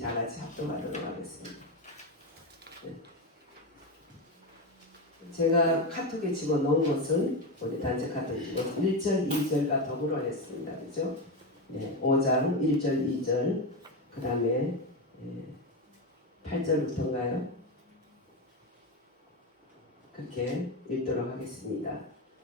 다 같이 합동하도록 하겠습니다. 제가 카톡에 집어넣은 것은 우리 단체 카톡에 집어넣은 1절, 2절과 더불어 했습니다. 그죠? 네, 5장 1절, 2절 그 다음에 8절부터인가요? 그렇게 읽도록 하겠습니다.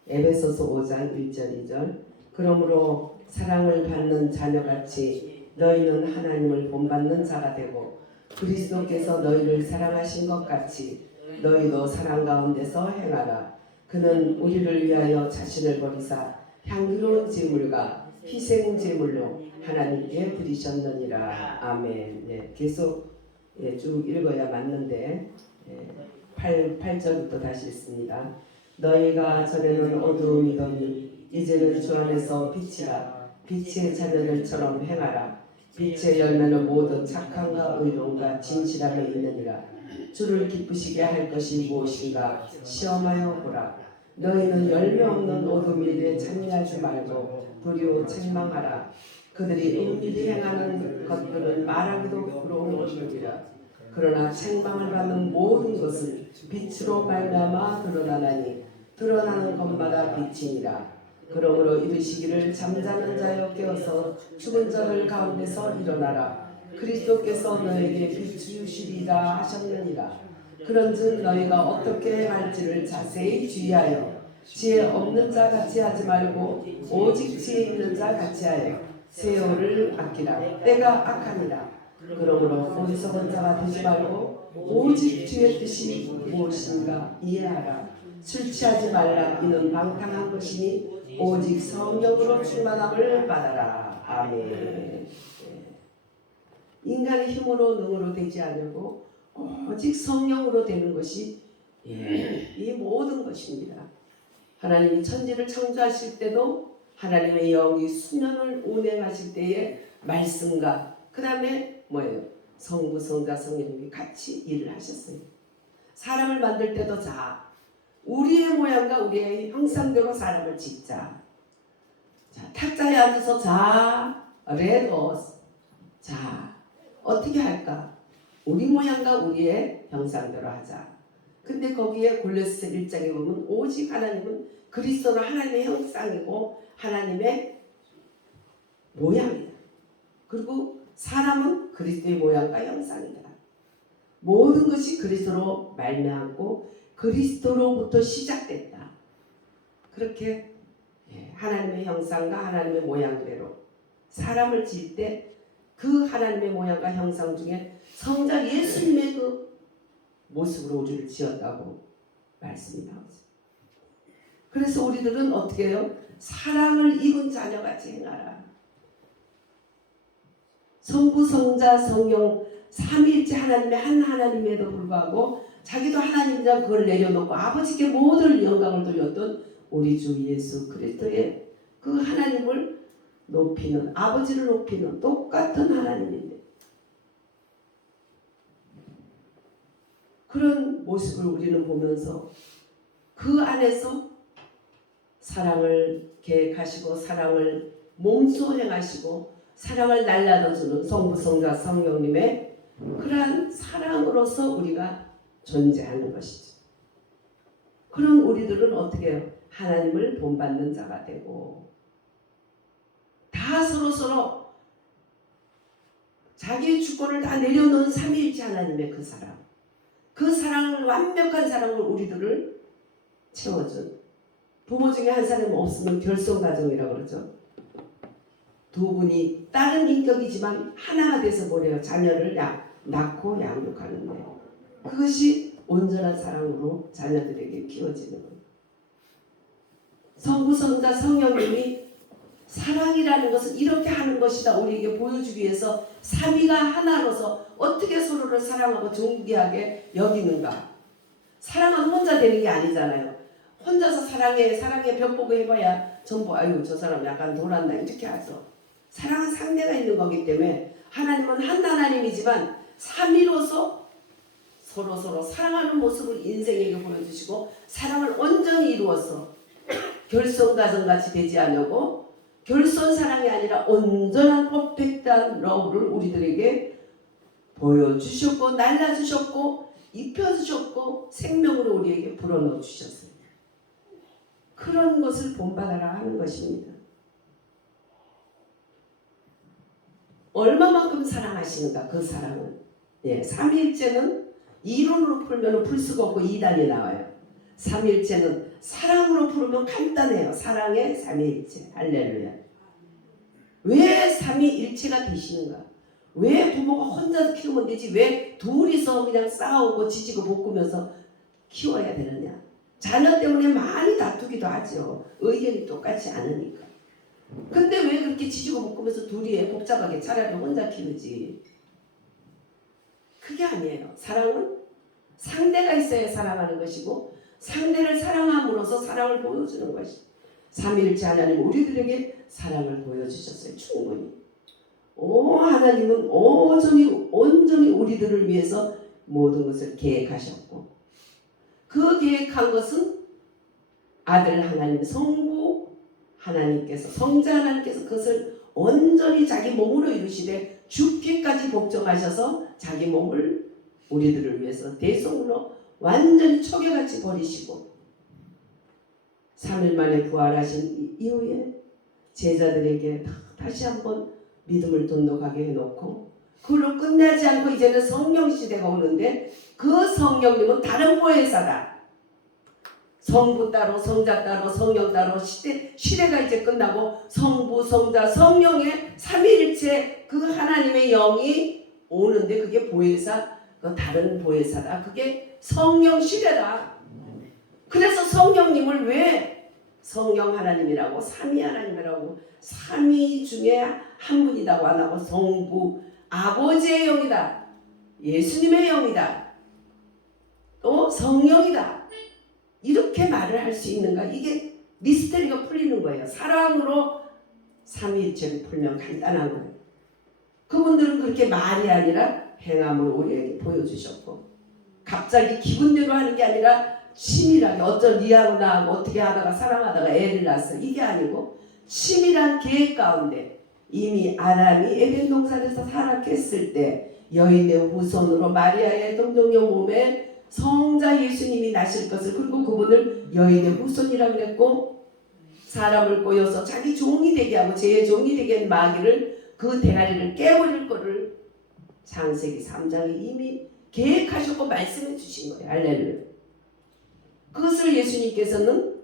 에베소서 5장 1절, 2절 그러므로 사랑을 받는 자녀같이 너희는 하나님을 본받는 자가 되고 그리스도께서 너희를 사랑하신 것 같이 너희도 사랑 가운데서 행하라. 그는 우리를 위하여 자신을 버리사 향기로운 제물과 희생 제물로 하나님께 드리셨느니라. 아멘. 네, 계속 쭉 읽어야 맞는데 8절부터 다시 읽습니다. 너희가 전에는 어두움이더니 이제는 주 안에서 빛이라. 빛의 자녀들처럼 행하라. 빛의 열매는 모든 착함과 의로움과 진실함에 있느니라. 주를 기쁘시게 할 것이 무엇인가 시험하여 보라. 너희는 열매 없는 어둠 일에 참여하지 말고 도리어 책망하라. 그들이 은밀히 행하는 것들은 말하기도 부러운 것이니라. 그러나 책망을 받는 모든 것은 빛으로 말미암아 드러나나니 드러나는 것마다 빛이니라. 그러므로 이르시기를 잠자는 자여 깨어서 죽은 자들 가운데서 일어나라. 그리스도께서 너에게 비추시리라 하셨느니라. 그런즉 너희가 어떻게 할지를 자세히 주의하여 지혜 없는 자 같이 하지 말고 오직 지혜 있는 자 같이 하여 세월을 아끼라. 때가 악하니라. 그러므로 어리석은 자가 되지 말고 오직 주의 뜻이 무엇인가 이해하라. 술 취하지 말라. 이는 방탕한 것이니 오직 성령으로 충만함을 받아라. 아멘. 인간의 힘으로 능으로 되지 않고 오직 성령으로 되는 것이 이 모든 것입니다. 하나님이 천지를 창조하실 때도 하나님의 영이 수년을 운행하실 때에 말씀과 그 다음에 뭐예요? 성부, 성자, 성령이 같이 일을 하셨어요. 사람을 만들 때도 우리의 모양과 우리의 형상대로 사람을 짓자. 자, 탁자에 앉아서 어떻게 할까? 우리 모양과 우리의 형상대로 하자. 근데 거기에 골로새 1장에 보면 오직 하나님은 그리스도는 하나님의 형상이고 하나님의 모양이다. 그리고 사람은 그리스도의 모양과 형상이다. 모든 것이 그리스도로 말미암고 그리스도로부터 시작됐다. 그렇게 하나님의 형상과 하나님의 모양대로 사람을 지을 때 그 하나님의 모양과 형상 중에 성자 예수님의 그 모습으로 우리를 지었다고 말씀이 나오죠. 그래서 우리들은 어떻게 해요? 사랑을 입은 자녀같이 행하라. 성부, 성자, 성령 삼위일체 하나님의 한 하나님에도 불구하고 자기도 하나님이라 그걸 내려놓고 아버지께 모든 영광을 돌렸던 우리 주 예수 그리스도의 그 하나님을 높이는, 아버지를 높이는 똑같은 하나님인데 그런 모습을 우리는 보면서 그 안에서 사랑을 계획하시고 사랑을 몸소 행하시고 사랑을 날라다주는 성부, 성자, 성령님의 그러한 사랑으로서 우리가 존재하는 것이죠. 그런 우리들은 어떻게 해요? 하나님을 본받는 자가 되고 다 서로 자기의 주권을 다 내려놓은 삼위일체 하나님의 그 사랑, 그 사랑을 완벽한 사랑을 우리들을 채워준 부모 중에 한 사람이 없으면 결손가정이라고 그러죠. 두 분이 다른 인격이지만 하나가 돼서 뭐래요? 자녀를 낳고 양육하는데 그것이 온전한 사랑으로 자녀들에게 키워지는 거예요. 성부, 성자, 성령님이 사랑이라는 것은 이렇게 하는 것이다 우리에게 보여주기 위해서 삼위가 하나로서 어떻게 서로를 사랑하고 존귀하게 여기는가. 사랑은 혼자 되는 게 아니잖아요. 혼자서 사랑해 벽 보고 해봐야 전부 아유 저 사람 약간 돌았나 이렇게 하죠. 사랑은 상대가 있는 거기 때문에 하나님은 한 하나님이지만 삼위로서 서로 사랑하는 모습을 인생에게 보여주시고 사랑을 온전히 이루어서 결손가정같이 되지 않으려고 결손 사랑이 아니라 온전한 퍼펙트한 러브를 우리들에게 보여주셨고 날라주셨고 입혀주셨고 생명으로 우리에게 불어넣어 주셨어요. 그런 것을 본받아라 하는 것입니다. 얼마만큼 사랑하시는가 그 사랑은. 삼위일체는 이론으로 풀면 풀 수가 없고 이단이 나와요. 삼위일체는 사랑으로 풀으면 간단해요. 사랑의 삼위일체. 할렐루야. 왜 삼위일체가 되시는가? 왜 부모가 혼자 키우면 되지? 왜 둘이서 그냥 싸우고 지지고 볶으면서 키워야 되느냐? 자녀 때문에 많이 다투기도 하죠. 의견이 똑같지 않으니까. 근데 왜 그렇게 지지고 볶으면서 둘이 복잡하게 차라리 혼자 키우지? 그게 아니에요. 사랑은 상대가 있어야 사랑하는 것이고 상대를 사랑함으로써 사랑을 보여주는 것이. 삼위일체 하나님 우리들에게 사랑을 보여주셨어요. 충분히. 하나님은 온전히 우리들을 위해서 모든 것을 계획하셨고 그 계획한 것은 아들 하나님 성부 하나님께서 성자 하나님께서 그것을 온전히 자기 몸으로 이루시되 죽기까지 복종하셔서 자기 몸을 우리들을 위해서 대속으로 완전히 초계같이 버리시고 3일 만에 부활하신 이후에 제자들에게 다시 한번 믿음을 돈독하게 해놓고 그걸로 끝나지 않고 이제는 성령 시대가 오는데 그 성령님은 다른 보혜사다. 성부 따로 성자 따로 성령 따로 시대가 이제 끝나고 성부 성자 성령의 삼위일체 그 하나님의 영이 오는데 그게 보혜사 그 다른 보혜사다. 그게 성령 시대다. 그래서 성령님을 왜 성령 하나님이라고 삼위 하나님이라고 삼위 중에 한 분이라고 안 하고 성부 아버지의 영이다. 예수님의 영이다. 또 성령이다. 이렇게 말을 할 수 있는가? 이게 미스터리가 풀리는 거예요. 사랑으로 삼위일체를 풀면 간단한 거예요. 그분들은 그렇게 말이 아니라 행함으로 우리에게 보여주셨고 갑자기 기분대로 하는 게 아니라 치밀하게 어떤 니하고 나하고 어떻게 하다가 사랑하다가 애를 낳았어. 이게 아니고 치밀한 계획 가운데 이미 아담이 에덴 동산에서 타락했을 때 여인의 후손으로 마리아의 동정녀 몸에 성자 예수님이 나실 것을 그리고 그분을 여인의 후손이라고 그랬고 사람을 꼬여서 자기 종이 되게 하고 제 종이 되게 한 마귀를 그 대가리를 깨버릴 거를 창세기 3장에 이미 계획하셨고 말씀해 주신 거예요. 할렐루야. 그것을 예수님께서는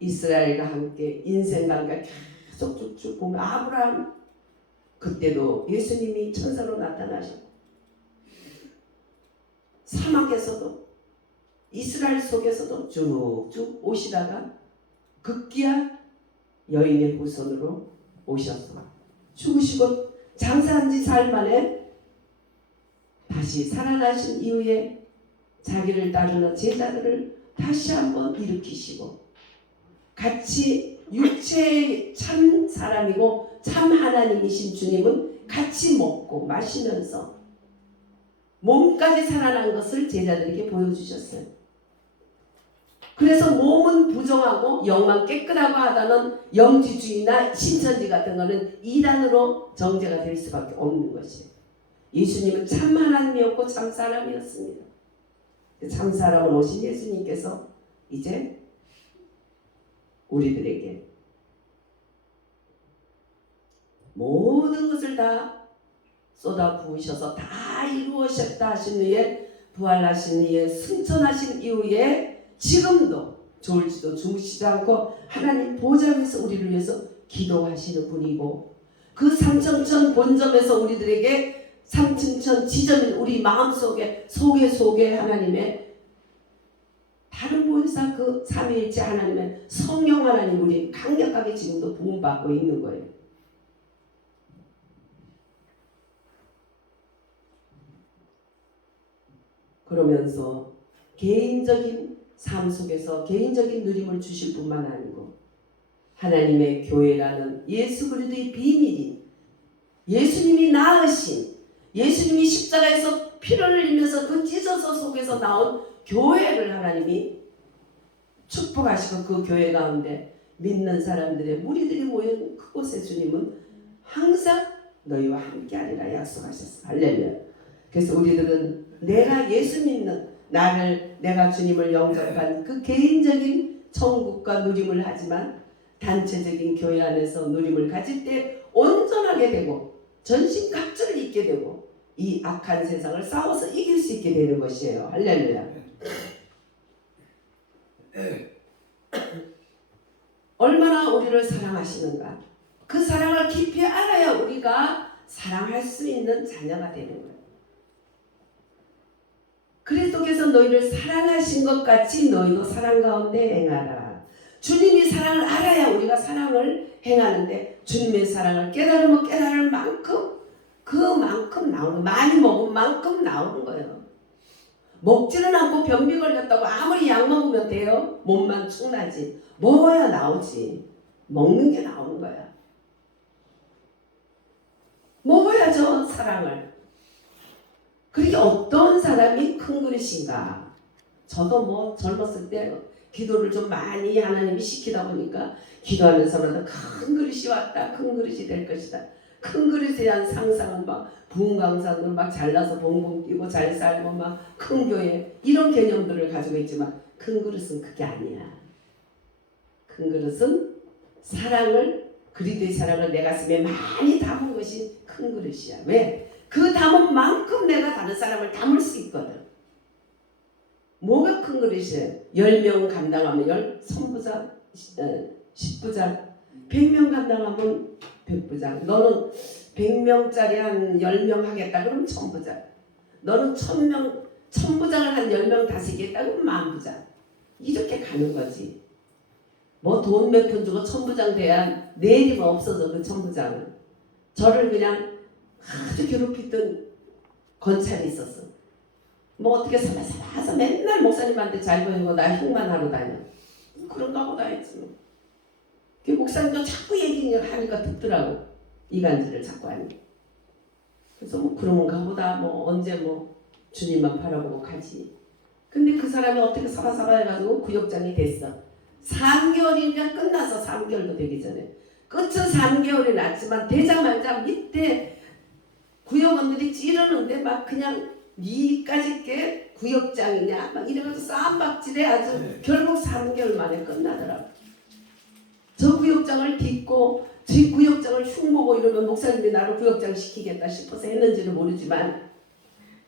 이스라엘과 함께 인생관계 계속 쭉쭉 보면 아브라함 그때도 예수님이 천사로 나타나셨고 사막에서도 이스라엘 속에서도 쭉쭉 오시다가 급기야 여인의 후손으로 오셔서 죽으시고 장사한 지 사흘 만에 다시 살아나신 이후에 자기를 따르는 제자들을 다시 한번 일으키시고 같이 육체의 참 사람이고 참 하나님이신 주님은 같이 먹고 마시면서 몸까지 살아난 것을 제자들에게 보여주셨어요. 그래서 몸은 부정하고 영만 깨끗하고 하다는 영지주의나 신천지 같은 거는 이단으로 정죄가 될 수밖에 없는 것이에요. 예수님은 참 하나님이었고 참 사람이었습니다. 참 사람으로 오신 예수님께서 이제 우리들에게 모든 것을 다 쏟아 부으셔서 다 이루어졌다 하신 후에 부활하신 후에 승천하신 이후에 지금도 졸지도 주무시지 않고 하나님 보좌에서 우리를 위해서 기도하시는 분이고 그 삼층천 본점에서 우리들에게 삼층천 지점인 우리 마음속에 속에 하나님의 다른 보혜사 그 삼위일체 하나님의 성령 하나님 우리 강력하게 지금도 부음받고 있는 거예요. 그러면서 개인적인 삶 속에서 개인적인 누림을 주실 뿐만 아니고 하나님의 교회라는 예수 그리스도의 비밀인 예수님이 낳으신 예수님이 십자가에서 피를 흘리면서 그 찢어서 속에서 나온 교회를 하나님이 축복하시고 그 교회 가운데 믿는 사람들의 무리들이 모인 그곳에 주님은 항상 너희와 함께하리라 약속하셨어. 할렐루야. 그래서 우리들은 내가 예수 믿는 내가 주님을 영접한 그 개인적인 천국과 누림을 하지만 단체적인 교회 안에서 누림을 가질 때 온전하게 되고 전신갑주를 입게 되고 이 악한 세상을 싸워서 이길 수 있게 되는 것이에요. 할렐루야. 얼마나 우리를 사랑하시는가. 그 사랑을 깊이 알아야 우리가 사랑할 수 있는 자녀가 되는 거예요. 그리스도께서 너희를 사랑하신 것 같이 너희도 사랑 가운데 행하라. 주님이 사랑을 알아야 우리가 사랑을 행하는데 주님의 사랑을 깨달으면 깨달을 만큼 그만큼 나오는, 많이 먹은 만큼 나오는 거예요. 먹지는 않고 병비 걸렸다고 아무리 약 먹으면 돼요? 몸만 축나지. 먹어야 나오지. 먹는 게 나오는 거야. 먹어야죠, 사랑을. 그렇게 어떤 사람이 큰 그릇인가. 저도 뭐 젊었을 때 기도를 좀 많이 하나님이 시키다 보니까 기도하면서마다 큰 그릇이 왔다, 큰 그릇이 될 것이다. 큰 그릇에 대한 상상은 막 부흥강산으로 막 잘나서 봉봉 뛰고 잘 살고 막 큰 교회 이런 개념들을 가지고 있지만 큰 그릇은 그게 아니야. 큰 그릇은 사랑을, 그리스도의 사랑을 내 가슴에 많이 담은 것이 큰 그릇이야. 왜? 그 담은 만큼 내가 다른 사람을 담을 수 있거든. 뭐가 큰 그릇이에요? 10명 감당하면 선부장, 10부장, 100명 감당하면 100부장. 너는 100명짜리 한 10명 하겠다 그러면 1000부장. 너는 1000부장을 한 10명 다스리겠다 그러면 10,000부장. 이렇게 가는 거지. 뭐 돈 몇 푼 주고 1000부장 돼야 내일이면 없어져. 그 1000부장은. 저를 그냥 아주 괴롭히던 건찰이 있었어. 뭐 어떻게 사바사바해서 맨날 목사님한테 잘 보이고 나 흉만 하러 다녀. 그런가 보다 했지 뭐. 그 목사님도 자꾸 얘기하니까 듣더라고. 이간질을 자꾸 하니. 그래서 뭐 그런가 보다, 뭐 언제 뭐 주님만 바라보고 가지. 근데 그 사람이 어떻게 사바사바 해가지고 구역장이 됐어. 3개월이 그냥 끝나서 3개월도 되기 전에. 끝은 3개월이 났지만 되자마자 밑에 구역원들이 찌르는데 막 그냥 니까지 게 구역장이냐 막 이래가지고 쌈박질해 아주 결국 3개월 만에 끝나더라고. 저 구역장을 딛고 제 구역장을 흉보고 이러면 목사님이 나를 구역장 시키겠다 싶어서 했는지는 모르지만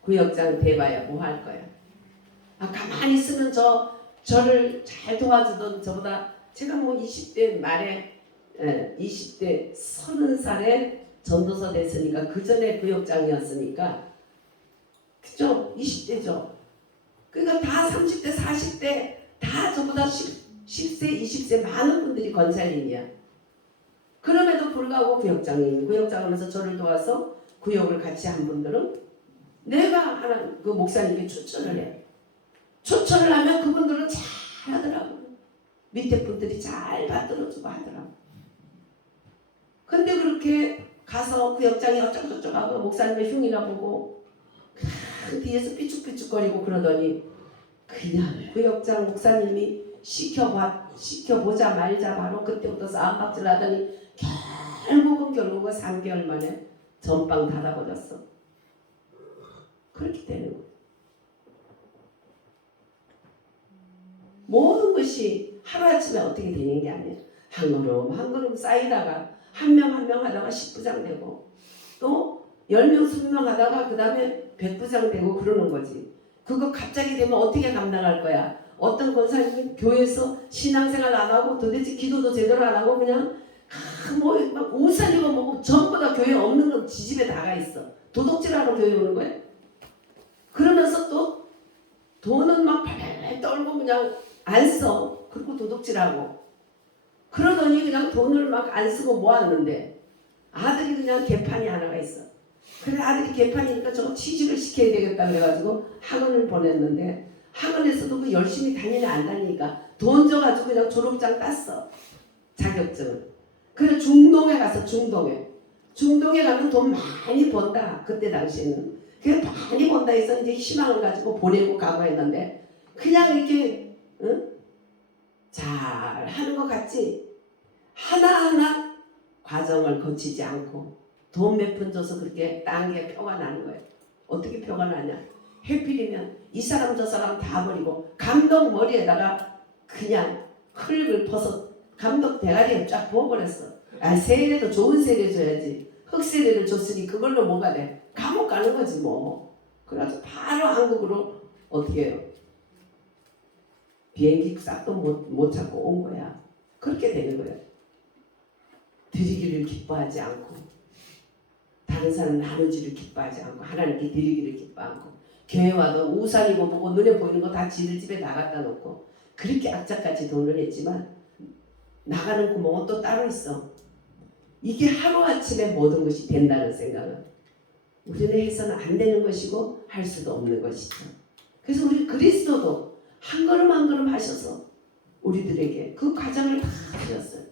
구역장 돼봐야 뭐 할 거야. 아 가만히 있으면 저를 잘 도와주던 저보다 제가 뭐 20대 말에 20대 30살에 전도사 됐으니까 그 전에 구역장이었으니까 그죠? 20대죠. 그러니까 다 30대 40대 다 저보다 10세 20세 많은 분들이 권사님이야. 그럼에도 불구하고 구역장 하면서 저를 도와서 구역을 같이 한 분들은 내가 하나 그 목사님께 추천을 해. 추천을 하면 그분들은 잘 하더라고. 밑에 분들이 잘 받들어주고 하더라고. 근데 그렇게 가서 구역장이 어쩌고저쩌고 하고 목사님의 흉이나 보고 그 뒤에서 삐죽삐죽거리고 그러더니 그냥 구역장 목사님이 시켜보자 말자 바로 그때부터 싸움박질 하더니 결국은 3개월 만에 전방 닫아버렸어. 그렇게 되는 거예요. 모든 것이 하루아침에 어떻게 되는 게 아니에요. 한 걸음 쌓이다가 한 명 하다가 10부장 되고 또 10명 20명 하다가 그 다음에 100부장 되고 그러는 거지. 그거 갑자기 되면 어떻게 감당할 거야. 어떤 권사님은 교회에서 신앙생활 안 하고 도대체 기도도 제대로 안 하고 그냥 막 우산 입어 먹고 전부 다 교회 없는 건 지집에 나가 있어. 도둑질하러 교회 오는 거야. 그러면서 또 돈은 막 발발 떨고 그냥 안 써. 그리고 도둑질하고. 그러더니 그냥 돈을 막 안 쓰고 모았는데 아들이 그냥 개판이 하나가 있어. 그래 아들이 개판이니까 저거 취직을 시켜야 되겠다 그래가지고 학원을 보냈는데 학원에서도 그 열심히 다니냐 안 다니니까 돈 줘가지고 그냥 졸업장 땄어. 자격증을. 그래 중동에 가서 중동에 가면 돈 많이 번다. 그때 당시에는. 그래 많이 번다 해서 이제 희망을 가지고 보내고 가고 했는데 그냥 이렇게 잘 하는 것 같지 하나하나 과정을 거치지 않고 돈 몇 푼 줘서 그렇게 딴 게 표가 나는 거예요. 어떻게 표가 나냐? 해필이면 이 사람 저 사람 다 버리고 감독 머리에다가 그냥 흙을 퍼서 감독 대가리에 쫙 부어버렸어. 아, 세례도 좋은 세례 줘야지. 흙세례를 줬으니 그걸로 뭐가 돼? 감옥 가는 거지 뭐. 그래서 바로 한국으로 어떻게 해요? 비행기 싹도 못 찾고 온 거야. 그렇게 되는 거예요. 드리기를 기뻐하지 않고 다른 사람 나누지를 기뻐하지 않고 하나님께 드리기를 기뻐 않고 교회 와도 우산이고 뭐고 눈에 보이는 거 다 지들 집에 다 갖다 놓고 그렇게 악착같이 돈을 했지만 나가는 구멍은 또 따로 있어. 이게 하루아침에 모든 것이 된다는 생각은 우리는 해서는 안 되는 것이고 할 수도 없는 것이죠. 그래서 우리 그리스도도 한 걸음 한 걸음 하셔서 우리들에게 그 과정을 다 하셨어요.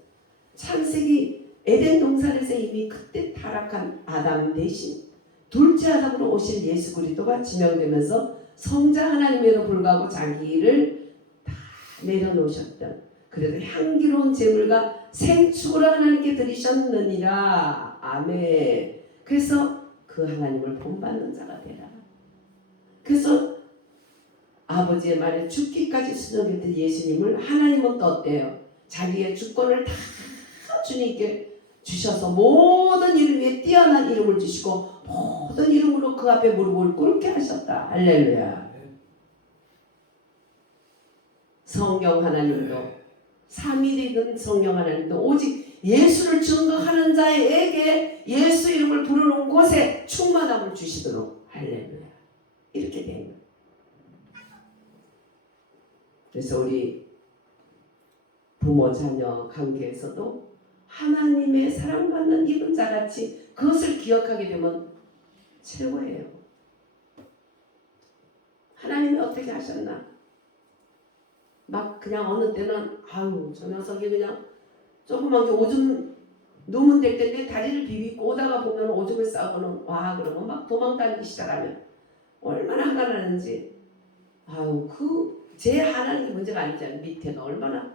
창세기 에덴 동산에서 이미 그때 타락한 아담 대신 둘째 아담으로 오실 예수 그리스도가 지명되면서 성자 하나님에도 불구하고 자기를 다 내려놓으셨던 그래도 향기로운 제물과 생축으로 하나님께 드리셨느니라. 아멘. 그래서 그 하나님을 본받는 자가 되라. 그래서 아버지의 말에 죽기까지 순종했던 예수님을 하나님은 또 어때요? 자기의 주권을 다 주님께 주셔서 모든 이름 위에 뛰어난 이름을 주시고 모든 이름으로 그 앞에 무릎을 꿇게 하셨다. 할렐루야. 성령 하나님도 삼위일인 성령 하나님도 오직 예수를 증거하는 자에게 예수 이름을 부르는 곳에 충만함을 주시도록 할렐루야. 이렇게 된 거예요. 그래서 우리 부모 자녀 관계에서도 하나님의 사랑받는 이런 자같이 그것을 기억하게 되면 최고예요. 하나님이 어떻게 하셨나? 막 그냥 어느 때는 아유 저 녀석이 그냥 조그만 게 오줌 누면 될 텐데 다리를 비비고 오다가 보면 오줌을 싸고는 와 그러면 막 도망다니기 시작하면 얼마나 화가 나는지 아유 그 제 하나님이 문제가 아니잖아요. 밑에가 얼마나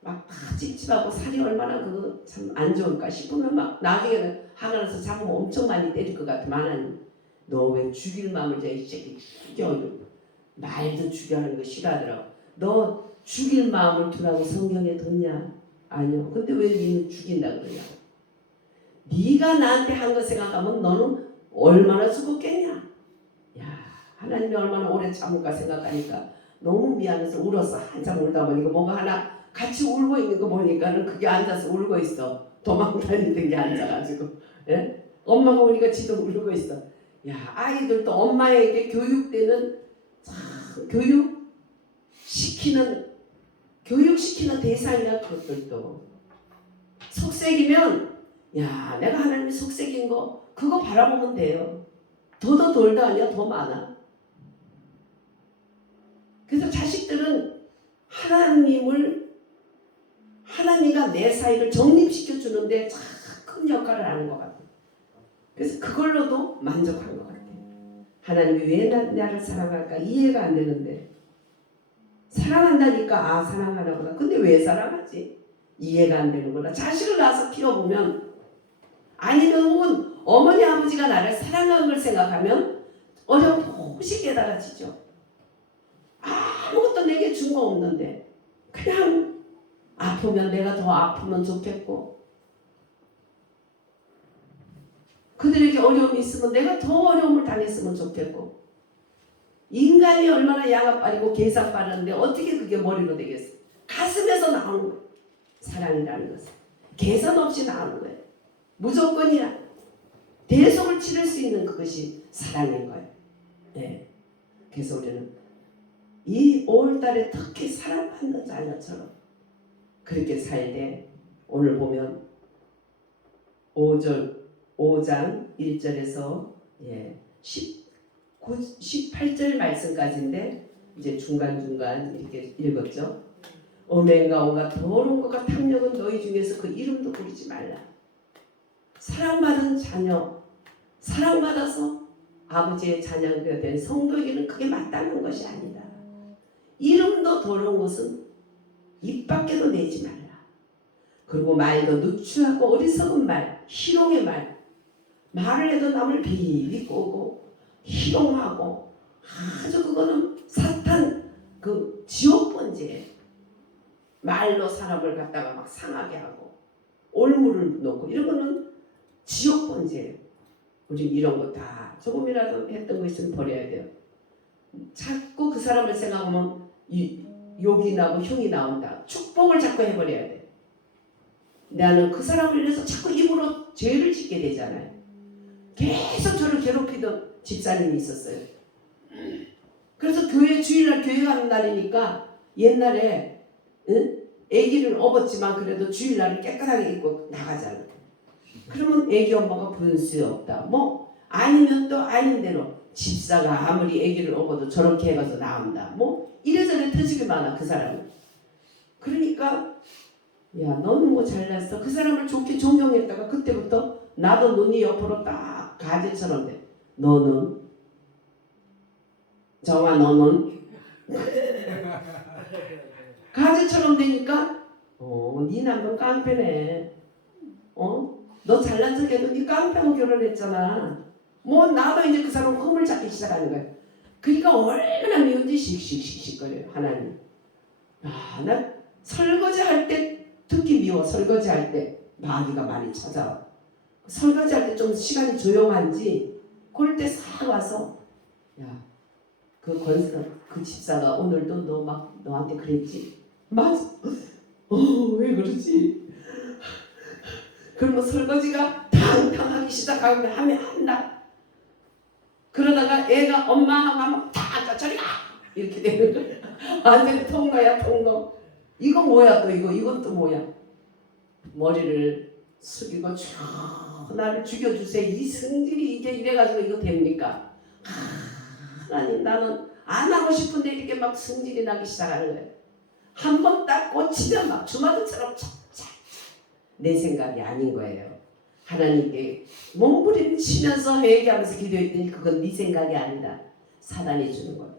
막 찝찝하고 살이 얼마나 그거 참 안 좋을까 싶으면 막 나중에는 화가 나서 잡으면 엄청 많이 때릴 것 같으면 하나님 너 왜 죽일 마음을 이 새끼 죽여 말도 죽여 하는 거 싫어하더라고. 너 죽일 마음을 두라고 성경에 뒀냐? 아니요. 근데 왜 니는 죽인다 그러냐고. 네가 나한테 한 거 생각하면 너는 얼마나 죽었겠냐? 야 하나님이 얼마나 오래 참을까 생각하니까 너무 미안해서 울었어. 한참 울다 보니까 뭔가 하나 같이 울고 있는 거 보니까는 그게 앉아서 울고 있어. 도망다니던 게 앉아가지고. 예? 엄마가 오니까 지도 울고 있어. 야 아이들도 엄마에게 교육되는 교육시키는 대상이야. 그것들도 속색이면 야 내가 하나님이 속색인 거 그거 바라보면 돼요. 더도 돌도 아니야. 더 많아. 그래서 자식들은 하나님과 내 사이를 정립시켜 주는데 참 큰 역할을 하는 것 같아요. 그래서 그걸로도 만족한 것 같아요. 하나님이 왜 나를 사랑할까 이해가 안 되는데 사랑한다니까 아 사랑하나 보다. 근데 왜 사랑하지? 이해가 안 되는 거다. 자식을 낳아서 키워보면 아니면 혹은 어머니 아버지가 나를 사랑하는 걸 생각하면 어렴풋이 깨달아지죠. 아무것도 내게 준 거 없는데 그냥 아프면 내가 더 아프면 좋겠고 그들에게 어려움이 있으면 내가 더 어려움을 당했으면 좋겠고 인간이 얼마나 야가 빠르고 계산 빠르는데 어떻게 그게 머리로 되겠어. 가슴에서 나오는 거예요. 사랑이라는 것은 계산 없이 나오는 거예요. 무조건이야. 대속을 치를 수 있는 그것이 사랑인 거예요. 네. 그래서 우리는 이 5월달에 특히 사랑받는 자녀처럼 그렇게 살때 오늘 보면 5장 1절에서 18절 말씀까지인데 이제 중간중간 이렇게 읽었죠. 음행과 온갖 더러운 것과 탐욕은 너희 중에서 그 이름도 부르지 말라. 사랑받은 자녀, 사랑받아서 아버지의 자녀가 된 성도에게는 그게 마땅한 것이 아니다. 이름도 더러운 것은 입 밖에도 내지 말라. 그리고 말도 누추하고 어리석은 말, 희롱의 말, 말을 해도 남을 비비 꼬고 희롱하고 아주 그거는 사탄 그 지옥 번제예요. 말로 사람을 갖다가 막 상하게 하고 올무를 놓고 이런 거는 지옥 번제예요. 우리 이런 거 다 조금이라도 했던 거 있으면 버려야 돼요. 자꾸 그 사람을 생각하면 욕이 나고 흉이 나온다. 축복을 자꾸 해버려야 돼. 나는 그 사람을 위해서 자꾸 입으로 죄를 짓게 되잖아요. 계속 저를 괴롭히던 집사님이 있었어요. 그래서 교회 주일날 교회 가는 날이니까 옛날에 애기를 업었지만 그래도 주일날은 깨끗하게 입고 나가잖아요. 그러면 애기 엄마가 분수에 없다. 뭐 아니면 또 아닌 대로 집사가 아무리 애기를 업어도 저렇게 해가서 나온다. 뭐 이래저래 터지기 많아 그 사람은. 그러니까 야 너는 뭐 잘났어. 그 사람을 좋게 존경했다가 그때부터 나도 눈이 옆으로 딱 가지처럼 돼. 너는 정아 너는 가지처럼 되니까 네 남편 깡패네. 너 잘난 척해도 네 깡패하고 결혼했잖아. 뭐 나도 이제 그 사람 흠을 잡기 시작하는 거야. 그러니까 얼마나 미운지 씩씩씩씩거려요 하나님. 나 설거지 할 때 특히 미워. 설거지 할 때 마귀가 많이 찾아와. 설거지 할 때 좀 시간이 조용한지 그럴 때 싹 와서 야 그 권사 그 집사가 오늘도 너 막 너한테 그랬지? 맞아. 왜 그러지? 그러면 설거지가 탕탕하기 시작하면 하면 한다. 그러다가 애가 엄마하고 하면 다 저리 가 이렇게 되는 거야. 완전 통로야 통로. 이거 뭐야 또 이건 또 뭐야? 머리를 숙이고 쭉 나를 죽여주세요. 이 성질이 이게 이래가지고 이거 됩니까? 하나님 나는 안 하고 싶은데 이렇게 막 성질이 나기 시작하는 거예요. 한 번 딱 꽂히면 막 주마등처럼 착착착 내 생각이 아닌 거예요. 하나님께 몸부림치면서 회개하면서 기도했더니 그건 네 생각이 아니다. 사단이 주는 거야.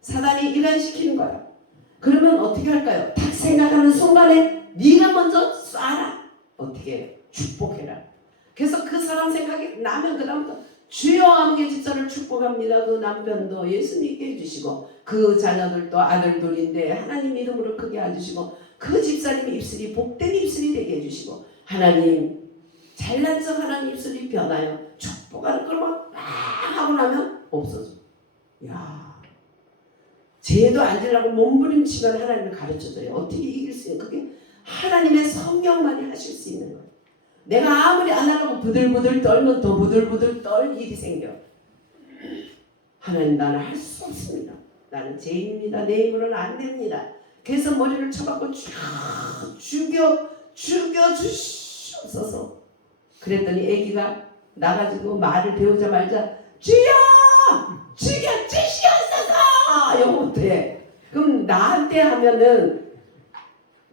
사단이 일환시키는 거야. 그러면 어떻게 할까요? 딱 생각하는 순간에 네가 먼저 쏴라. 어떻게 해요? 축복해라. 그래서 그 사람 생각이 나면 그 다음부터 주여 아무개 집사를 축복합니다. 그 남편도 예수 믿게 해주시고 그 자녀들도 아들들인데 하나님 이름으로 크게 해주시고 그 집사님 입술이 복된 입술이 되게 해주시고 하나님 잘난 척 하는 입술이 변하여 축복하는 걸 막 하고 나면 없어져. 야, 죄도 안 지려고 몸부림치면 하나님을 가르쳐줘요. 어떻게 이길 수 있는 그게 하나님의 성령만이 하실 수 있는 거예요. 내가 아무리 안 하려고 부들부들 떨면 더 부들부들 떨 일이 생겨. 하나님 나는 할 수 없습니다. 나는 죄인입니다. 내 힘으로는 안 됩니다. 그래서 머리를 쳐박고 죽여 주시옵소서. 그랬더니 아기가 나가지고 말을 배우자마자 주여 죽여 주시옵소서 영어 못해. 그럼 나한테 하면은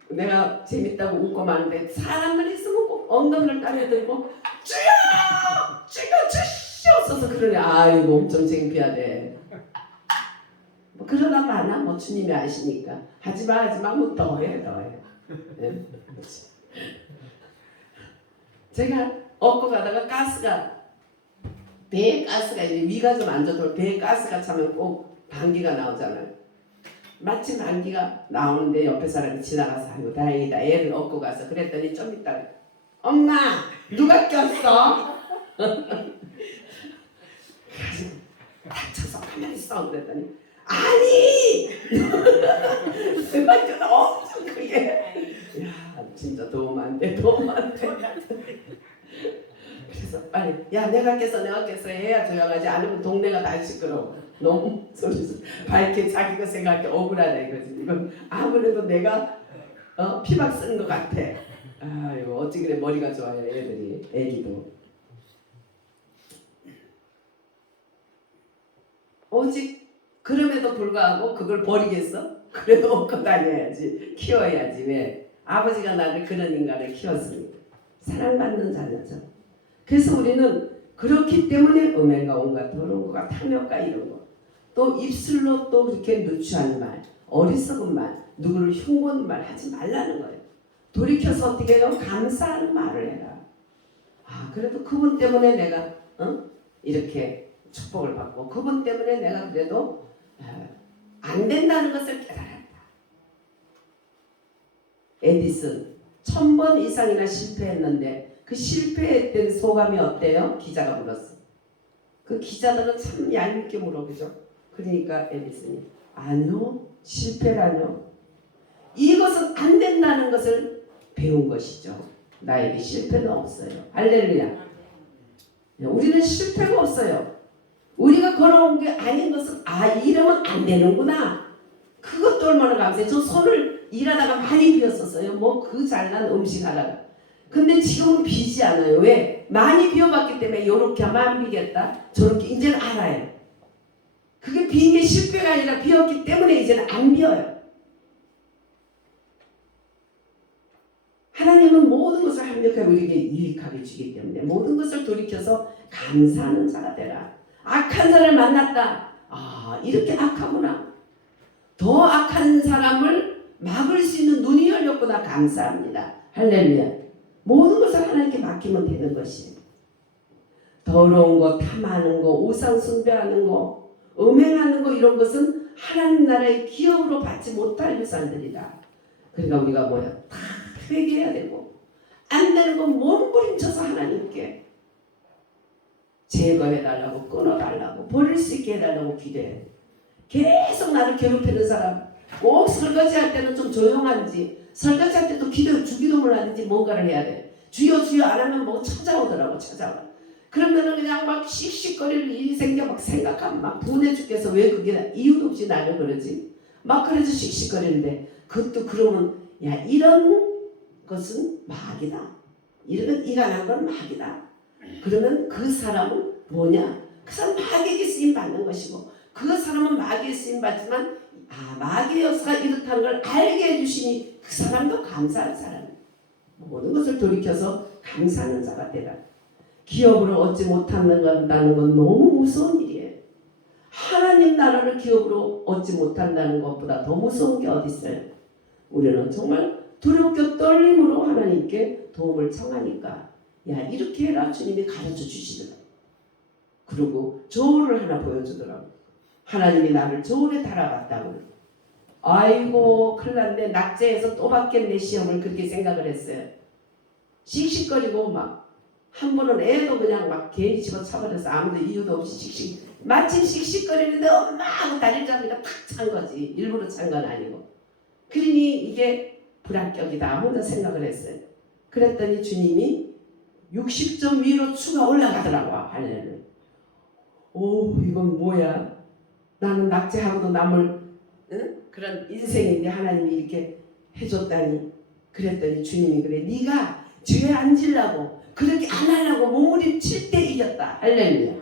내가 재밌다고 웃고 마는데 사람들이 있으면 꼭 엉덩이를 따려들고 주여 죽여 주시옵소서 그러니 아이고 엄청 창피하네. 뭐 그러다 마나 뭐 주님이 아시니까 하지마 뭐 더해. 네. 제가 업고 가다가 배에 가스가 이제 위가 좀 안 좋도록 배에 가스가 차면 꼭 방귀가 나오잖아요. 마침 방귀가 나오는데 옆에 사람이 지나가서 아이고 다행이다 애를 업고 가서 그랬더니 좀 있다가 엄마 누가 꼈어? 닥쳐서 가만히 있어 그랬더니 아니 누가 꼈어 엄청 크게. 야 진짜 도움 안 돼. 그래서 빨리 야 내가 깼어 해야 조용하지 않으면 동네가 다 시끄러워. 너무 소리 밝게 자기가 생각할 때 억울하다 이거지. 이건 아무래도 내가 피막 쓰는 것 같아. 아이고 어찌 그래 머리가 좋아요 애들이. 애기도 오직 그럼에도 불구하고 그걸 버리겠어? 그래도 업고 다녀야지. 키워야지. 왜? 아버지가 나를 그런 인간을 키웠습니다. 사랑받는 자녀죠. 그래서 우리는 그렇기 때문에 음행과 온갖 더러운 것과 탐욕과 이런 거 또 입술로 또 그렇게 누추한 말 어리석은 말 누구를 흉보는 말 하지 말라는 거예요. 돌이켜서 어떻게 해요? 감사하는 말을 해라. 그래도 그분 때문에 내가 이렇게 축복을 받고 그분 때문에 내가 그래도 안 된다는 것을 깨달았다. 에디슨 1000번 이상이나 실패했는데 그 실패했던 소감이 어때요? 기자가 물었어. 그 기자들은 참 얄밉게 물어보죠. 그러니까 에디슨이 아니요, 실패라뇨. 이것은 안 된다는 것을 배운 것이죠. 나에게 실패는 없어요. 할렐루야. 우리는 실패가 없어요. 우리가 걸어온 게 아닌 것은 이러면 안 되는구나. 그것도 얼마나 감사해요. 저 손을 일하다가 많이 비었었어요. 뭐 그 잘난 음식 하다가. 근데 지금은 비지 않아요. 왜? 많이 비워봤기 때문에 이렇게 하면 안 비겠다. 저렇게 이제는 알아요. 그게 비인 게 실패가 아니라 비었기 때문에 이제는 안 비어요. 하나님은 모든 것을 합력하게 우리에게 유익하게 주기 때문에 모든 것을 돌이켜서 감사하는 자가 되라. 악한 자를 만났다. 이렇게 악하구나. 더 악한 사람을 막을 수 있는 눈이 열렸구나. 감사합니다. 할렐루야. 모든 것을 하나님께 맡기면 되는 것이에요. 더러운 거, 탐하는 거, 우상 숭배하는 거, 음행하는 거 이런 것은 하나님 나라의 기업으로 받지 못할 유산들이다. 그러니까 우리가 뭐야? 다 회개해야 되고 안 되는 건 몸부림쳐서 하나님께 제거해달라고 끊어달라고 버릴 수 있게 해달라고 기도해. 계속 나를 괴롭히는 사람 꼭 설거지할 때는 좀 조용한지 설거지할 때도 주기도문을 하든지 뭔가를 해야 돼. 주여 주여 안 하면 뭐 찾아오더라고. 그러면은 그냥 막 씩씩거리는 일이 생겨 막 생각하면 막 분해 죽겠어. 왜 그게 이유도 없이 나를 그러지? 막 그래서 씩씩거리는데 그것도 그러면 이런 것은 마귀다. 이런 이간한 건 마귀다. 그러면 그 사람은 뭐냐? 그 사람 마귀에게 쓰임 받는 것이고 그 사람은 마귀에 쓰임 받지만 마귀의 역사가 이렇다는 걸 알게 해주시니 그 사람도 감사한 사람. 모든 것을 돌이켜서 감사하는 자가 되라. 기업으로 얻지 못한다는 건 너무 무서운 일이에요. 하나님 나라를 기업으로 얻지 못한다는 것보다 더 무서운 게 어디 있어요? 우리는 정말 두렵고 떨림으로 하나님께 도움을 청하니까 이렇게 해라 주님이 가르쳐 주시더라고요. 그리고 저울을 하나 보여주더라고요. 하나님이 나를 저울에 달아봤다고요. 아이고 큰일 났네. 낙제해서 또 받겠네 시험을. 그렇게 생각을 했어요. 씩씩거리고 막 한 번은 애도 그냥 막 괜히 집어쳐버려서 아무도 이유도 없이 마침 씩씩거리는데 엄마 하고 다리를 잡으니까 탁 찬 거지. 일부러 찬 건 아니고. 그러니 이게 불합격이다 혼자 생각을 했어요. 그랬더니 주님이 60점 위로 추가 올라가더라고. 할렐루야. 오 이건 뭐야. 나는 낙제하고도 남을 그런 인생인데 하나님이 이렇게 해줬다니. 그랬더니 주님이 그래. 네가 죄 안 지려고 그렇게 안 하려고 몸부림칠 때 이겼다. 할렐루야.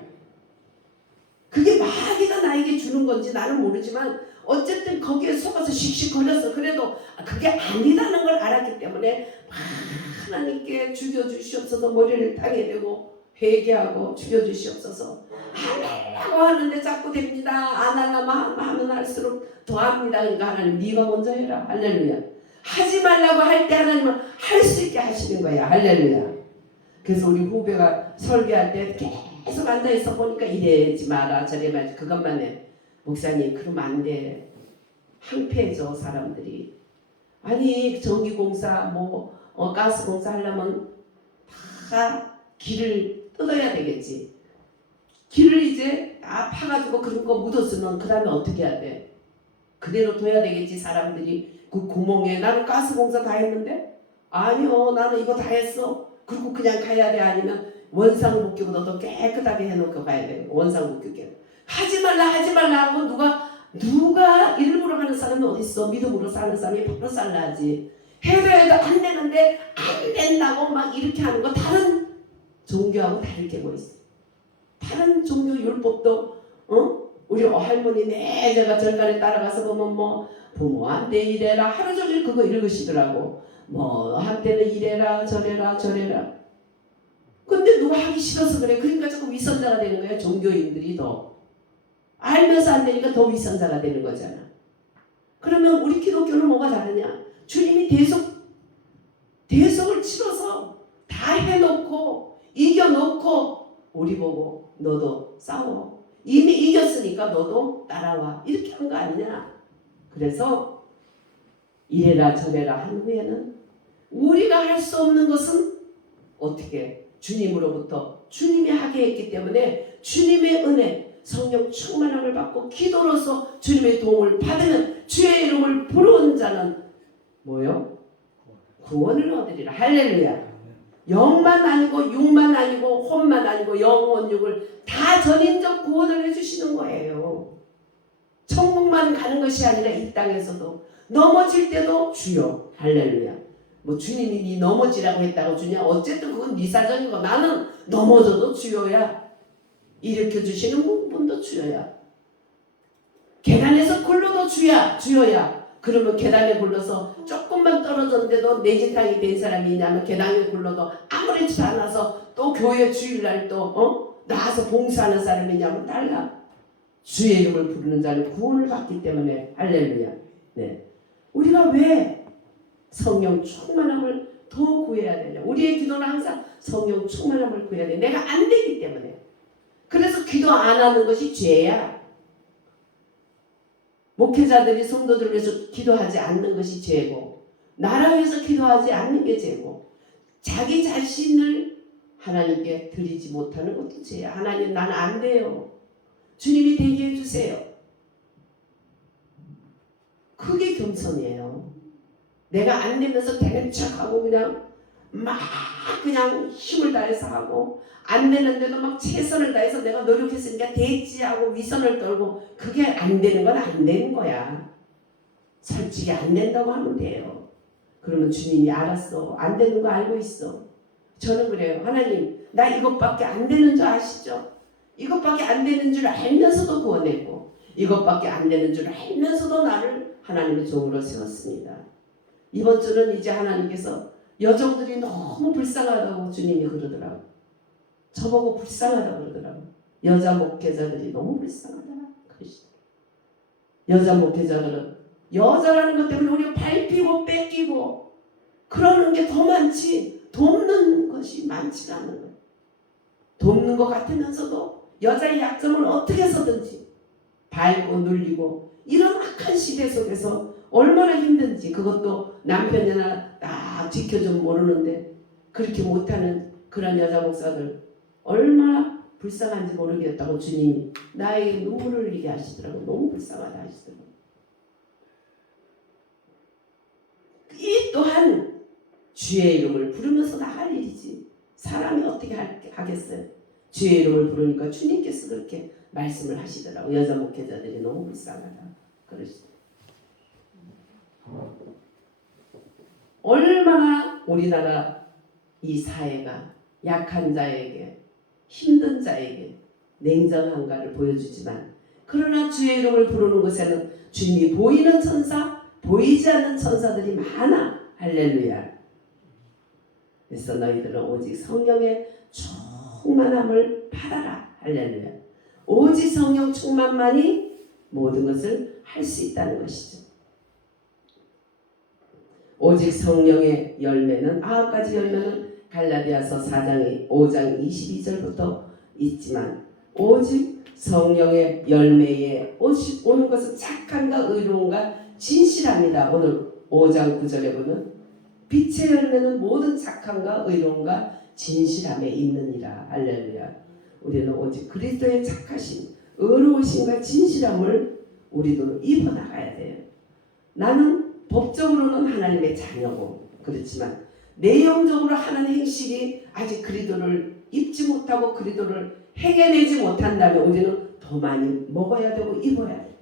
그게 마귀가 나에게 주는 건지 나는 모르지만 어쨌든 거기에 속아서 씩씩거렸어. 그래도 그게 아니라는 걸 알았기 때문에 하나님께 죽여주시옵소서. 머리를 땅에 대고 회개하고 죽여주시옵소서. 하려고 하는데 자꾸 됩니다. 안 하려면 하면 할수록 더합니다. 그러니까 하나님 네가 먼저 해라. 할렐루야. 하지 말라고 할 때 하나님은 할 수 있게 하시는 거야. 할렐루야. 그래서 우리 후배가 설교할 때 계속 앉아있어 보니까 이래지 마라 저래 말지 그것만 해. 목사님 그러면 안 돼. 황폐해져 사람들이. 아니 전기공사 가스공사 하려면 다 길을 뜯어야 되겠지. 길을 이제 파가지고 그런 거 묻었으면 그 다음에 어떻게 해야 돼? 그대로 둬야 되겠지. 사람들이 그 구멍에. 나는 가스공사 다 했는데 아니요 나는 이거 다 했어. 그리고 그냥 가야 돼. 아니면 원상복귀보다 더 깨끗하게 해놓고 가야 돼. 원상복귀. 하지 말라 하고 누가 일부러 하는 사람이 어디 있어? 믿음으로 사는 사람이 바로 살라지. 해도 안 되는데 안 된다고 막 이렇게 하는 거 다른 종교하고 다르게 뭐 있어. 다른 종교 율법도 우리 할머니 내가 절간에 따라가서 보면 부모한테 이래라 하루 종일 그거 읽으시더라고. 한때는 이래라 저래라. 근데 누가 하기 싫어서 그래. 그러니까 자꾸 위선자가 되는 거야. 종교인들이 더 알면서 안 되니까 더 위선자가 되는 거잖아. 그러면 우리 기독교는 뭐가 다르냐? 주님이 대속을 치러서 다 해놓고 이 놓고 우리 보고 너도 싸워. 이미 이겼으니까 너도 따라와. 이렇게 한 거 아니냐. 그래서 이래라 저래라 한 후에는 우리가 할 수 없는 것은 어떻게 주님으로부터 주님이 하게 했기 때문에 주님의 은혜 성령 충만함을 받고 기도로서 주님의 도움을 받으면 주의 이름을 부르는 자는 뭐요? 구원을 얻으리라. 할렐루야. 영만 아니고 육만 아니고 혼만 아니고 영혼 육을 다 전인적 구원을 해주시는 거예요. 천국만 가는 것이 아니라 이 땅에서도 넘어질 때도 주여. 할렐루야. 뭐 주님이 네 넘어지라고 했다고 주냐? 어쨌든 그건 네 사정이고 나는 넘어져도 주여야. 일으켜주시는 분도 주여야. 계단에서 굴러도 주여야. 그러면 계단에 굴러서 조금만 떨어졌는데도 내진탕이 된 사람이 있냐면 계단에 굴러도 아무렇지도 않아서 또 교회 주일날 또 나와서 봉사하는 사람이 있냐면 달라. 주의 이름을 부르는 자는 구원을 받기 때문에 할렐루야. 네. 우리가 왜 성령 충만함을 더 구해야 되냐? 우리의 기도는 항상 성령 충만함을 구해야 돼. 내가 안 되기 때문에. 그래서 기도 안 하는 것이 죄야. 목회자들이 성도들을 위해서 기도하지 않는 것이 죄고 나라 위해서 기도하지 않는 게 죄고 자기 자신을 하나님께 드리지 못하는 것도 죄야. 하나님 나는 안 돼요. 주님이 되게 해주세요. 그게 겸손이에요. 내가 안 되면서 되는 척하고 그냥 힘을 다해서 하고 안 되는데도 막 최선을 다해서 내가 노력했으니까 됐지 하고 위선을 떨고 그게 안 되는 건 안 되는 거야. 솔직히 안 된다고 하면 돼요. 그러면 주님이 알았어. 안 되는 거 알고 있어. 저는 그래요. 하나님 나 이것밖에 안 되는 줄 아시죠? 이것밖에 안 되는 줄 알면서도 구원했고 이것밖에 안 되는 줄 알면서도 나를 하나님의 종으로 세웠습니다. 이번 주는 이제 하나님께서 여종들이 너무 불쌍하다고 주님이 그러더라고. 저보고 불쌍하다고 그러더라고. 여자 목회자들이 너무 불쌍하다 그러시더라고. 여자 목회자들은 여자라는 것 때문에 우리가 밟히고 뺏기고 그러는 게 더 많지 돕는 것이 많지 않은 거예요. 돕는 것 같으면서도 여자의 약점을 어떻게 해서든지 밟고 눌리고 이런 악한 시대 속에서 얼마나 힘든지 그것도 남편이나 딱 지켜주면 모르는데 그렇게 못하는 그런 여자 목사들 얼마나 불쌍한지 모르겠다고 주님이 나에게 눈물을 흘리게 하시더라고. 너무 불쌍하다 하시더라고. 이 또한 주의 이름을 부르면서 나갈 일이지. 사람이 어떻게 하겠어요. 주의 이름을 부르니까 주님께서 그렇게 말씀을 하시더라고. 여자 목회자들이 너무 불쌍하다 그러시더라고. 얼마나 우리나라 이 사회가 약한 자에게 힘든 자에게 냉정한가를 보여주지만 그러나 주의 이름을 부르는 곳에는 주님이 보이는 천사 보이지 않는 천사들이 많아. 할렐루야. 그래서 너희들은 오직 성령의 충만함을 받아라. 할렐루야. 오직 성령 충만만이 모든 것을 할 수 있다는 것이죠. 오직 성령의 열매는 9가지 열매는 갈라디아서 4장 5장 22절부터 있지만 오직 성령의 열매에 오는 것은 착함과 의로움과 진실합니다. 오늘 5장 9절에 보면 빛의 열매는 모든 착함과 의로움과 진실함에 있느니라. 할렐루야. 우리는 오직 그리스도의 착하심, 의로우심과 진실함을 우리도 입어나가야 돼요. 나는 법적으로는 하나님의 자녀고 그렇지만 내용적으로 하는 행실이 아직 그리스도를 입지 못하고 그리스도를 행해내지 못한다면 우리는 더 많이 먹어야 되고 입어야 돼요.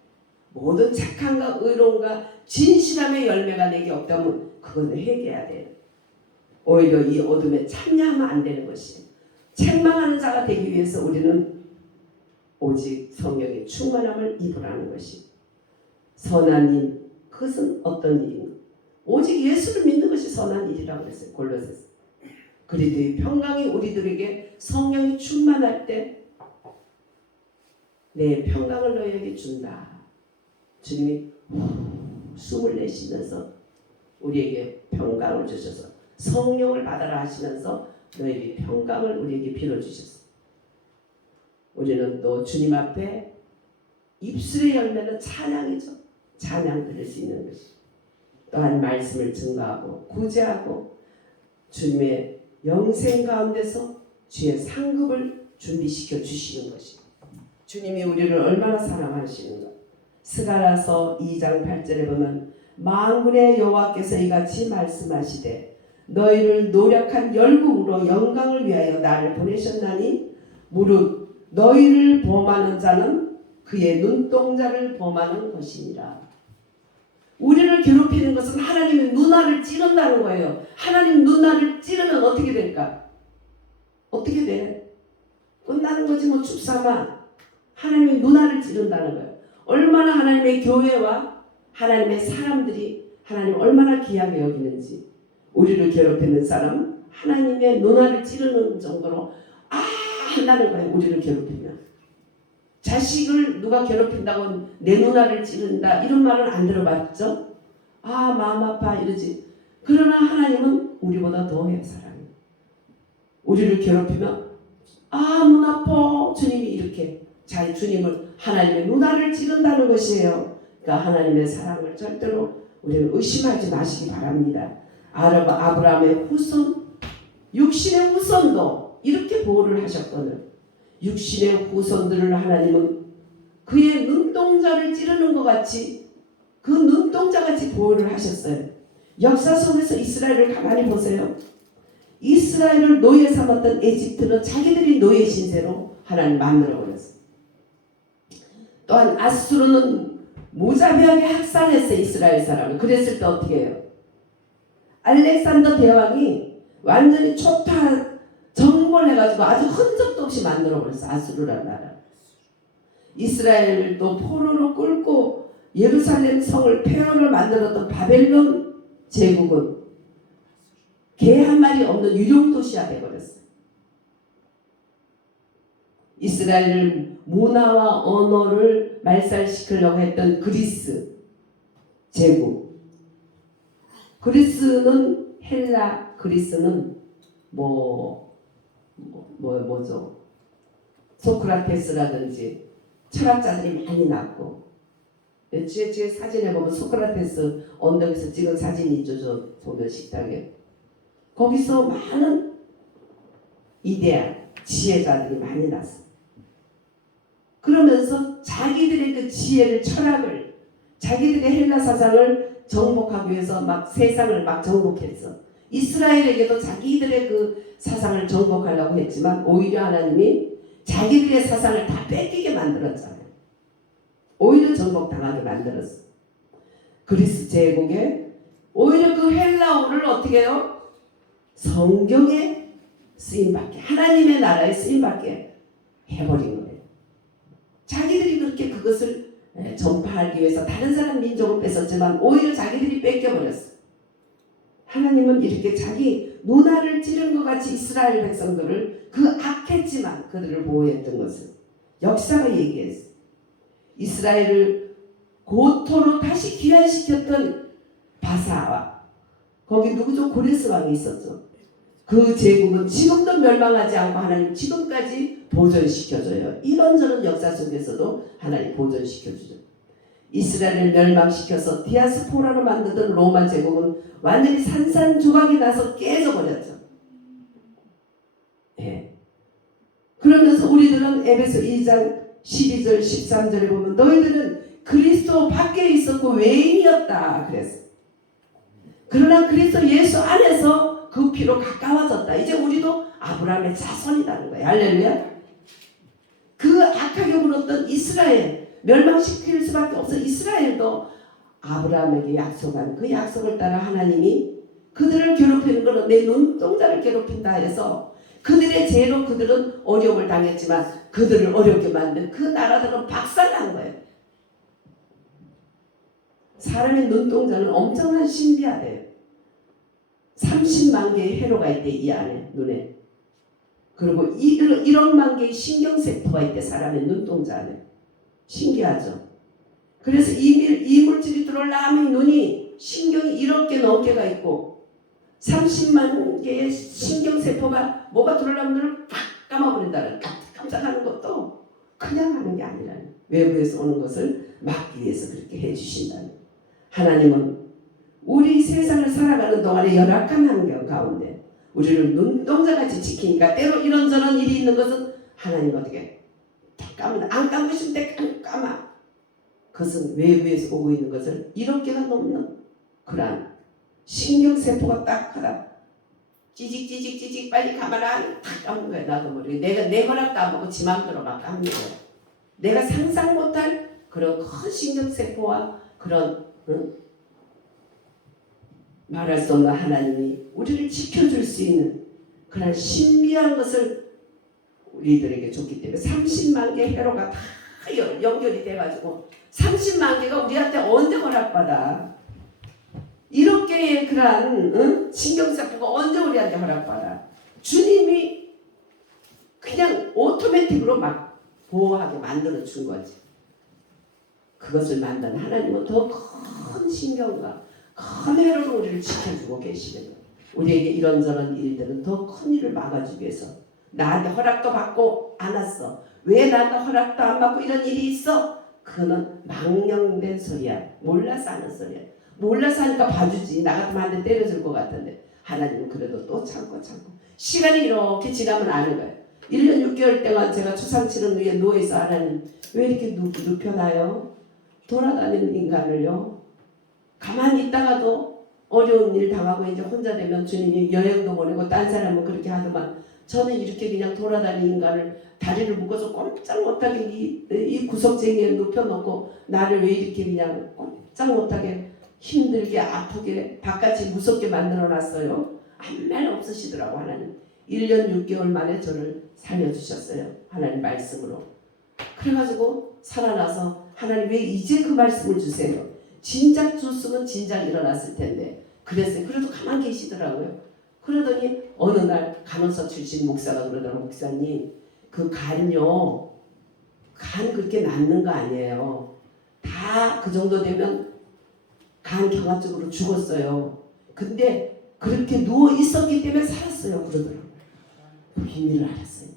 모든 착함과 의로움과 진실함의 열매가 내게 없다면 그것을 회개해야 돼요. 오히려 이 어둠에 참여하면 안 되는 것이에요. 책망하는 자가 되기 위해서 우리는 오직 성령의 충만함을 입으라는 것이 선한 일, 그것은 어떤 일인가? 오직 예수를 믿는 것이 선한 일이라고 그랬어요. 골로새서. 그리스도의 평강이 우리들에게 성령이 충만할 때 내 평강을 너희에게 준다. 주님이 숨을 내쉬면서 우리에게 평강을 주셔서 성령을 받아라 하시면서 너희의 평강을 우리에게 빌어주셨어. 우리는 또 주님 앞에 입술의 열매는 찬양이죠. 찬양 드릴 수 있는 것이. 또한 말씀을 증거하고 구제하고 주님의 영생 가운데서 주의 상급을 준비시켜 주시는 것이. 주님이 우리를 얼마나 사랑하시는가. 스가랴서 2장 8절에 보면 만군의 여호와께서 이같이 말씀하시되 너희를 노력한 열국으로 영광을 위하여 나를 보내셨나니 무릇 너희를 범하는 자는 그의 눈동자를 범하는 것이니라. 우리를 괴롭히는 것은 하나님의 눈알을 찌른다는 거예요. 하나님 눈알을 찌르면 어떻게 될까? 어떻게 돼? 끝나는 거지 뭐 죽사마. 하나님의 눈알을 찌른다는 거예요. 얼마나 하나님의 교회와 하나님의 사람들이 하나님 얼마나 귀하게 여기는지. 우리를 괴롭히는 사람 하나님의 눈알을 찌르는 정도로 한다는 거예요. 우리를 괴롭히면. 자식을 누가 괴롭힌다고 내 눈알을 찌른다 이런 말은 안 들어봤죠? 마음 아파 이러지. 그러나 하나님은 우리보다 더해요. 사랑이. 우리를 괴롭히면 눈 아파. 주님이 이렇게 자기 주님을 하나님의 눈알을 찌른다는 것이에요. 그러니까 하나님의 사랑을 절대로 우리는 의심하지 마시기 바랍니다. 아브라함의 후손, 육신의 후손도 이렇게 보호를 하셨거든요. 육신의 후손들을 하나님은 그의 눈동자를 찌르는 것 같이 그 눈동자같이 보호를 하셨어요. 역사 속에서 이스라엘을 가만히 보세요. 이스라엘을 노예 삼았던 에집트는 자기들이 노예 신세로 하나님 만들어버렸어요. 또한 아수르는 무자비하게 학살했어요. 이스라엘 사람을. 그랬을 때 어떻게 해요? 알렉산더 대왕이 완전히 초타 정벌 해가지고 아주 흔적도 없이 만들어버렸어. 아수르라는 나라. 이스라엘도 포로로 끌고 예루살렘 성을 폐허를 만들었던 바벨론 제국은 개 한 마리 없는 유령도시가 되어버렸어. 이스라엘 문화와 언어를 말살시키려고 했던 그리스 제국. 그리스는 헬라 그리스는 뭐죠? 소크라테스라든지 철학자들이 많이 났고, 제 사진에 보면 소크라테스 언덕에서 찍은 사진이 있죠. 저 보면 식당에. 거기서 많은 이데아 지혜자들이 많이 났어. 그러면서 자기들의 그 지혜를, 철학을, 자기들의 헬라 사상을 정복하기 위해서 막 세상을 막 정복했어. 이스라엘에게도 자기들의 그 사상을 정복하려고 했지만 오히려 하나님이 자기들의 사상을 다 뺏기게 만들었잖아요. 오히려 정복당하게 만들었어. 그리스 제국에 오히려 그 헬라어를 어떻게 해요? 성경에 쓰임받게, 하나님의 나라에 쓰임받게 해버린 거예요. 자기들이 그렇게 그것을 전파하기 위해서 다른 사람 민족을 뺏었지만 오히려 자기들이 뺏겨버렸어. 하나님은 이렇게 자기 눈알을 찌른 것 같이 이스라엘 백성들을 그 악했지만 그들을 보호했던 것을 역사가 얘기했어. 이스라엘을 고토로 다시 귀환시켰던 바사와 거기 누구죠? 고레스 왕이 있었죠. 그 제국은 지금도 멸망하지 않고 하나님 지금까지 보존시켜줘요. 이런저런 역사 속에서도 하나님 보존시켜주죠. 이스라엘을 멸망시켜서 디아스포라로 만들던 로마 제국은 완전히 산산조각이 나서 깨져버렸죠. 예. 그러면서 우리들은 에베소 2장 12절 13절에 보면 너희들은 그리스도 밖에 있었고 외인이었다 그랬어. 그러나 그리스도 예수 안에서 그 피로 가까워졌다. 이제 우리도 아브라함의 자손이라는 거예요. 할렐루야. 그 악하게 굴었던 이스라엘 멸망시킬 수밖에 없어. 이스라엘도 아브라함에게 약속한 그 약속을 따라 하나님이 그들을 괴롭히는 것은 내 눈동자를 괴롭힌다 해서 그들의 죄로 그들은 어려움을 당했지만 그들을 어렵게 만든 그 나라들은 박살난 거예요. 사람의 눈동자는 엄청난 신비하대요. 30만 개의 회로가 있대. 이 안에 눈에. 그리고 1억만 개의 신경세포가 있대. 사람의 눈동자 안에. 신기하죠. 그래서 이 물질이 들어오려면 눈이 신경이 1억 개 넘게가 있고 30만 개의 신경세포가 뭐가 들어오려면 눈을 팍 감아버린다는 깜짝하는 것도 그냥 하는 게 아니라는, 외부에서 오는 것을 막기 위해서 그렇게 해주신다는. 하나님은 우리 세상을 살아가는 동안에 열악한 환경 가운데 우리를 눈동자같이 지키니까 때로 이런저런 일이 있는 것은 하나님 어떻게 안 감고 싶을 때 감아. 그것은 외부에서 오고 있는 것을 1억 개가 넘는 그러한 신경세포가 딱 하다 찌직 빨리 감아라 탁 감는 거야. 나도 모르게 내가 내 허락도 안 먹고 지 맘대로 막 감는 거야. 내가 상상 못할 그런 큰 신경세포와 그런 말할 수 없는 하나님이 우리를 지켜줄 수 있는 그런 신비한 것을 우리들에게 줬기 때문에 30만 개 회로가 다 연결이 돼가지고 30만 개가 우리한테 언제 허락받아? 이렇게 그러한 신경세포가 언제 우리한테 허락받아? 주님이 그냥 오토매틱으로 막 보호하게 만들어 준 거지. 그것을 만든 하나님은 더 큰 신경과 큰 해로로 우리를 지켜주고 계시는 거예요. 우리에게 이런저런 일들은 더 큰 일을 막아주기 위해서 나한테 허락도 받고 안 왔어. 왜 나한테 허락도 안 받고 이런 일이 있어? 그거는 망령된 소리야. 몰라서 하는 소리야. 몰라서 하니까 봐주지. 나 같으면 한 대 때려줄 것 같은데 하나님은 그래도 또 참고 시간이 이렇게 지나면 아는 거예요. 1년 6개월 동안 제가 초상치는 위에 누워있어. 하나님 왜 이렇게 눕혀놔요? 돌아다니는 인간을요. 가만히 있다가도 어려운 일 당하고 이제 혼자 되면 주님이 여행도 보내고 딴 사람은 그렇게 하더만 저는 이렇게 그냥 돌아다니는 인간을 다리를 묶어서 꼼짝 못하게 이 구석쟁이에 눕혀놓고 나를 왜 이렇게 그냥 꼼짝 못하게 힘들게 아프게 바깥이 무섭게 만들어놨어요. 아무 말 없으시더라고. 하나님 1년 6개월 만에 저를 살려주셨어요. 하나님 말씀으로. 그래가지고 살아나서 하나님 왜 이제 그 말씀을 주세요. 진작 줬으면 진작 일어났을 텐데 그랬어요. 그래도 가만히 계시더라고요. 그러더니 어느 날 간호사 출신 목사가 그러더라고요. 목사님 그 간요 간 그렇게 낫는 거 아니에요. 다 그 정도 되면 간 경합적으로 죽었어요. 근데 그렇게 누워 있었기 때문에 살았어요. 그러더라고요. 그 비밀을 알았어요.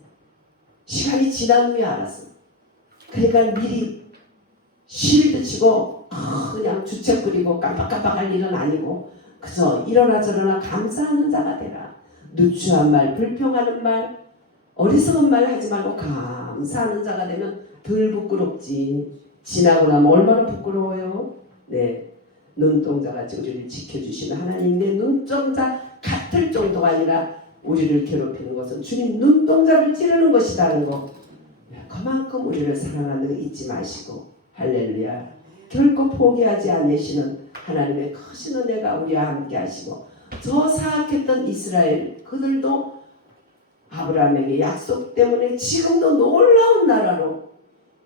시간이 지난 후에 알았어요. 그러니까 미리 실드 치고 그냥 주책 부리고 깜빡깜빡할 일은 아니고 그저 이러나 저러나 감사하는 자가 되라. 누추한 말, 불평하는 말, 어리석은 말 하지 말고 감사하는 자가 되면 덜 부끄럽지. 지나고 나면 얼마나 부끄러워요. 네, 눈동자같이 우리를 지켜주시는 하나님, 내 눈동자 같을 정도가 아니라 우리를 괴롭히는 것은 주님 눈동자를 찌르는 것이라는 거. 그만큼 우리를 사랑하는 거 잊지 마시고 할렐루야. 결코 포기하지 않으시는 하나님의 크신 은혜가 우리와 함께 하시고 저 사악했던 이스라엘 그들도 아브라함에게 약속 때문에 지금도 놀라운 나라로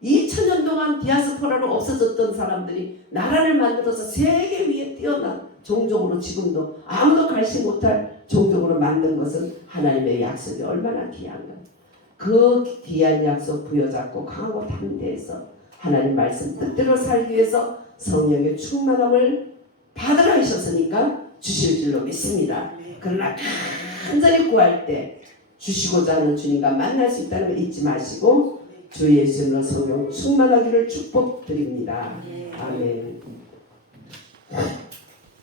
2000년 동안 디아스포라로 없어졌던 사람들이 나라를 만들어서 세계 위에 뛰어난 종족으로 지금도 아무도 갈지 못할 종족으로 만든 것은 하나님의 약속이 얼마나 귀한가. 그 귀한 약속 부여잡고 강하고 담대해서 하나님 말씀 뜻대로 살기 위해서 성령의 충만함을 받으라 하셨으니까 주실 줄로 믿습니다. 그러나 간절히 구할 때 주시고자 하는 주님과 만날 수 있다는 걸 잊지 마시고 주 예수님으로 성령 충만하기를 축복드립니다. 아멘.